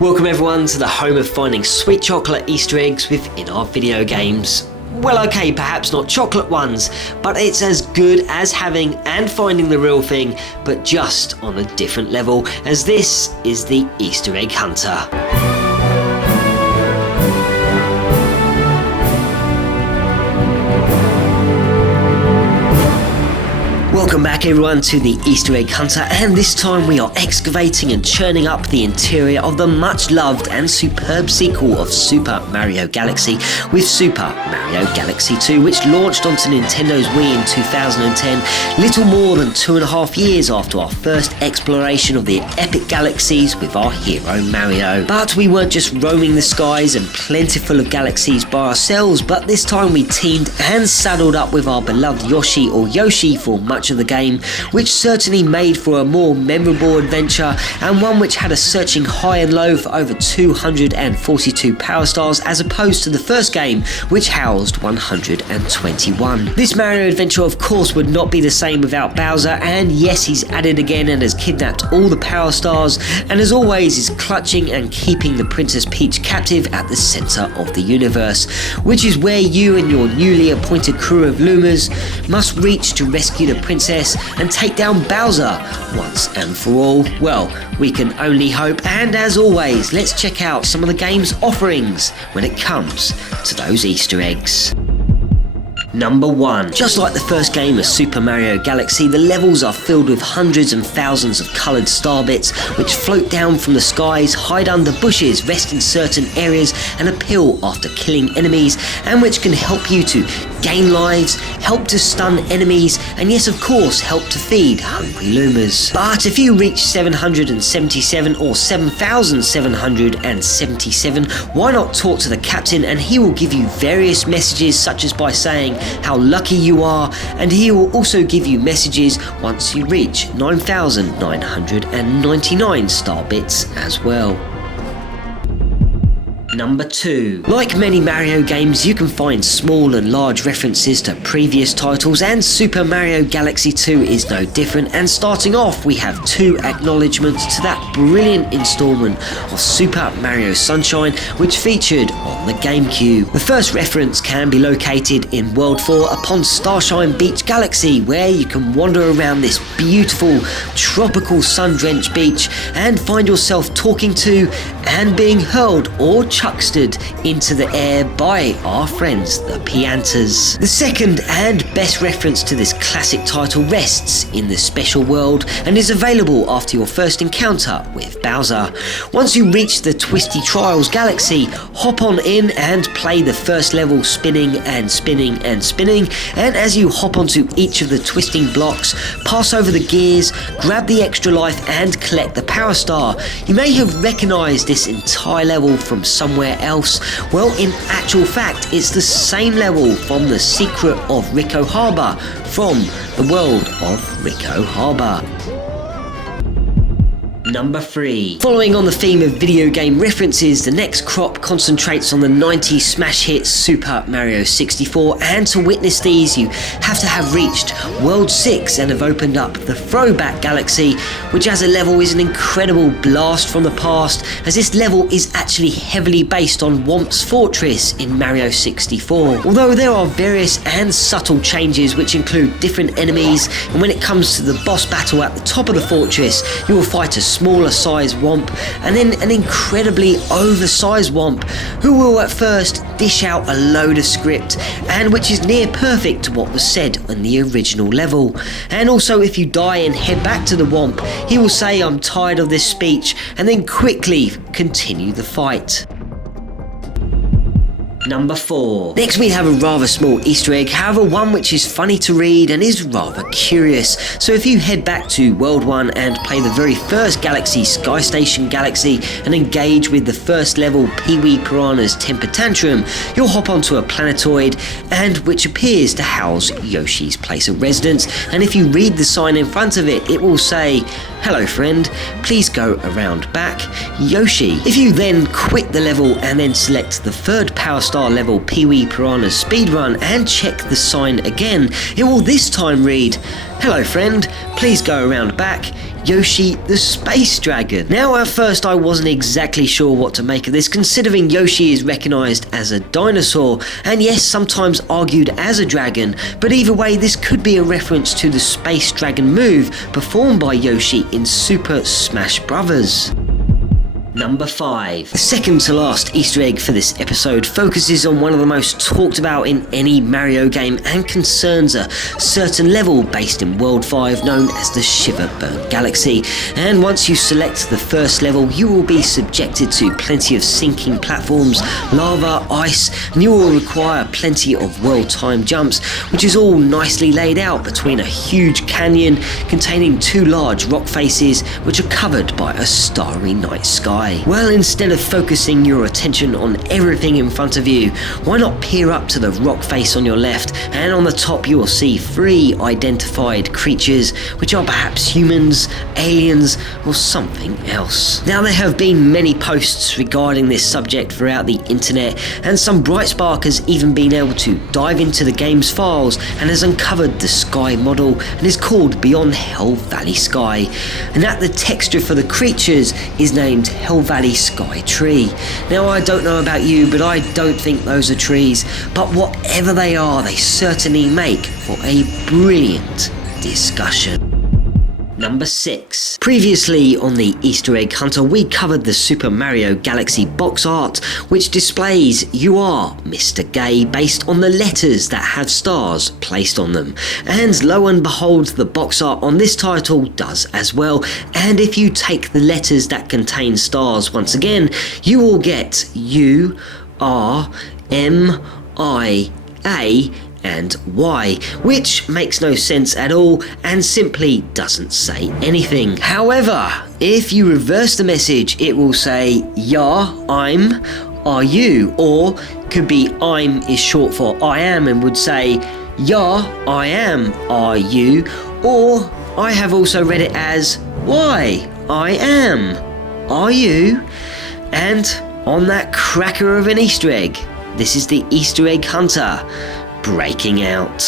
Welcome everyone to the home of finding sweet chocolate Easter eggs within our video games. Well, okay, perhaps not chocolate ones, but it's as good as having and finding the real thing, but just on a different level, as this is the Easter Egg Hunter. Welcome back everyone to the Easter Egg Hunter, and this time we are excavating and churning up the interior of the much loved and superb sequel of Super Mario Galaxy with Super Mario Galaxy 2, which launched onto Nintendo's Wii in 2010, little more than 2.5 years after our first exploration of the epic galaxies with our hero Mario. But we weren't just roaming the skies and plentiful of galaxies by ourselves, but this time we teamed and saddled up with our beloved Yoshi or Yoshi for much of the game, which certainly made for a more memorable adventure and one which had a searching high and low for over 242 power stars, as opposed to the first game which housed 121. This Mario adventure of course would not be the same without Bowser, and yes, he's added again and has kidnapped all the power stars, and as always is clutching and keeping the Princess Peach captive at the centre of the universe, which is where you and your newly appointed crew of Lumas must reach to rescue the princess and take down Bowser once and for all. Well, we can only hope, and as always, let's check out some of the game's offerings when it comes to those Easter eggs. Number 1. Just like the first game of Super Mario Galaxy, the levels are filled with hundreds and thousands of coloured star bits which float down from the skies, hide under bushes, rest in certain areas and appeal after killing enemies, and which can help you to gain lives, help to stun enemies, and yes, of course, help to feed hungry Lumas. But if you reach 777 or 7,777, why not talk to the captain, and he will give you various messages, such as by saying how lucky you are, and he will also give you messages once you reach 9,999 star bits as well. Number 2. Like many Mario games, you can find small and large references to previous titles, and Super Mario Galaxy 2 is no different, and starting off we have 2 acknowledgements to that brilliant installment of Super Mario Sunshine which featured on the GameCube. The first reference can be located in World 4 upon Starshine Beach Galaxy, where you can wander around this beautiful tropical sun-drenched beach and find yourself talking to and being hurled or chuckstered into the air by our friends the Piantas. The second and best reference to this classic title rests in the special world and is available after your first encounter with Bowser. Once you reach the Twisty Trials Galaxy, hop on in and play the first level spinning and spinning and spinning, and as you hop onto each of the twisting blocks, pass over the gears, grab the extra life and collect the power star. You may have recognised this entire level from somewhere else. Well, in actual fact, it's the same level from The Secret of Ricco Harbour from the world of Ricco Harbour. Number 3. Following on the theme of video game references, the next crop concentrates on the 90s smash hit Super Mario 64, and to witness these you have to have reached World 6 and have opened up the Throwback Galaxy, which as a level is an incredible blast from the past, as this level is actually heavily based on Whomp's Fortress in Mario 64. Although there are various and subtle changes which include different enemies, and when it comes to the boss battle at the top of the fortress, you will fight a smaller size Whomp and then an incredibly oversized Whomp who will at first dish out a load of script, and which is near perfect to what was said in the original level. And also, if you die and head back to the Whomp, he will say "I'm tired of this speech" and then quickly continue the fight. Number 4. Next we have a rather small Easter egg, however one which is funny to read and is rather curious. So if you head back to World 1 and play the very first Galaxy, Sky Station Galaxy, and engage with the first level Pee-wee Piranha's Temper Tantrum, you'll hop onto a planetoid, and which appears to house Yoshi's place of residence, and if you read the sign in front of it, it will say, "Hello friend, please go around back, Yoshi." If you then quit the level and then select the third Power Star level Pee-wee Piranha's Speedrun and check the sign again, it will this time read, "Hello friend, please go around back, Yoshi the Space Dragon. Now at first I wasn't exactly sure what to make of this, considering Yoshi is recognised as a dinosaur, and yes, sometimes argued as a dragon, but either way this could be a reference to the Space Dragon move performed by Yoshi in Super Smash Bros. Number 5. The second to last Easter egg for this episode focuses on one of the most talked about in any Mario game and concerns a certain level based in World 5 known as the Shiver Burn Galaxy, and once you select the first level you will be subjected to plenty of sinking platforms, lava, ice, and you will require plenty of well-timed jumps, which is all nicely laid out between a huge canyon containing 2 large rock faces which are covered by a starry night sky. Well, instead of focusing your attention on everything in front of you, why not peer up to the rock face on your left, and on the top you will see 3 identified creatures which are perhaps humans, aliens, or something else. Now there have been many posts regarding this subject throughout the internet, and some Brightspark has even been able to dive into the game's files and has uncovered the sky model and is called Beyond Hell Valley Sky, and that the texture for the creatures is named Hell Valley Sky Tree. Now I don't know about you, but I don't think those are trees, but whatever they are, they certainly make for a brilliant discussion. Number 6. Previously on the Easter Egg Hunter we covered the Super Mario Galaxy box art, which displays "You are Mr. Gay" based on the letters that have stars placed on them, and lo and behold the box art on this title does as well, and if you take the letters that contain stars once again you will get U, R, M, I, A and Y, which makes no sense at all and simply doesn't say anything. However, if you reverse the message it will say "Yeah, I'm, are you," or could be "I'm" is short for "I am" and would say "Yeah, I am, are you," or I have also read it as "Why, I am, are you?" And on that cracker of an Easter egg, this is the Easter Egg Hunter breaking out.